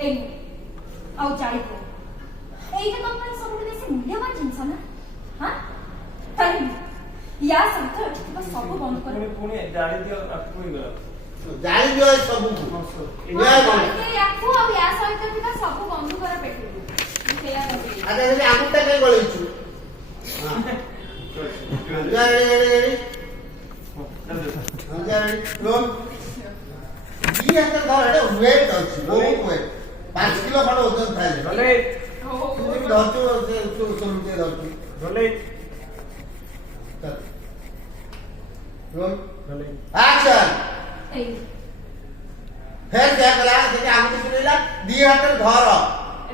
ए आउ जाई को एइटा तो अपन सब बेसी मूल्यवान जिंस ना हां ताली या सब तो ठीक सब बंद कर पुणी जाली दियो कोई गला जाली दियो सब को या बंद के याकू अब या सहित ठीक सब बंद कर पेटू केया कर अच्छा ये आमुटा के गळैछु हां जाली लोन ये अंदर घर है वेट अछि बहुत वेट 5 किलो खड़ वजन थाले भले दर्जो से तो के दर्जो भले रोल भले एक्शन ए फिर क्या करा जैसे आगे सुनेला दी हाथ धर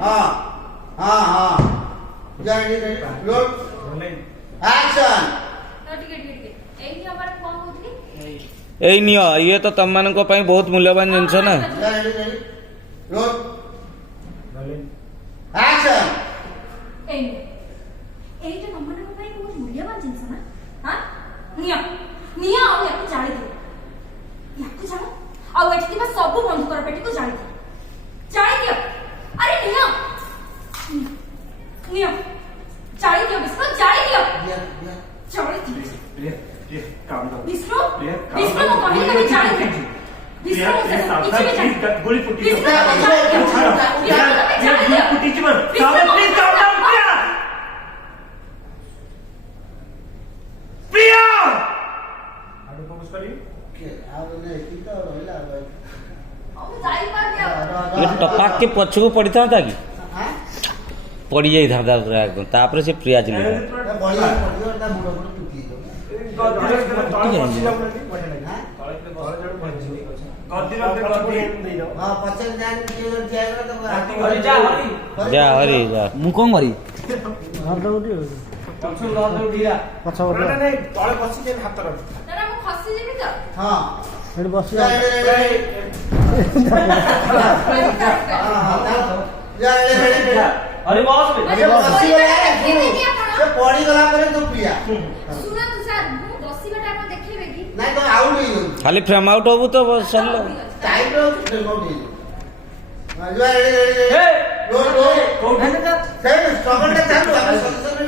हां हां हां जानी रोल भले एक्शन ठीक एई हमार कोन होतली एई नियो ये तो तम मानको पई बहुत मूल्यवान जिंस ना जानी रोल भले एक्शन ए एइटा नंबर को पई बहुत मूल्यवान जिंस ना हां निया निया आउ याकू जाई दे याकू जानो आउ एठी बस सब बंद कर पेटी को जाई दियो अरे निया निया जाई दियो बिस्को जाई दियो जाई दियो ये काम दो विष्णु विष्णु को कहीं कभी जाई दे विष्णु से पीछे में जाई गोली फुटी विष्णु को जाई दियो ये फुटी जी पर साहब प्लीज काम डाउन प्रिया प्रिया आगे फोकस करिए के आउ ने की तो रहला अब जाई पार दियो ये टपाक के पछको पड़ी था कि हां पड़ी जाई था पूरा एकदम तापर से प्रिया चली बढ़िया बढ़िया ता मुड़ मुड़ टूटी हां पचन जान के जाएगा तो हरी जा हरी जा हरी जा मु कोन मरी पछो ला दो दिया पछो नहीं तळे बसी जे हाथ रख ना मु खसी जेबी तो हां एड बस हां जा ले अरे बॉस अरे बसी गला से पड़ी गला करे तो पिया सुना तू सर मु बसीबाटा को देखेबे की नहीं तो आउट ही खाली फ्रेम आउट होबू तो बस चल टाइम रो फ्रेम आउट ही रोल रोल कोठे का से स्ट्रगल का चालू है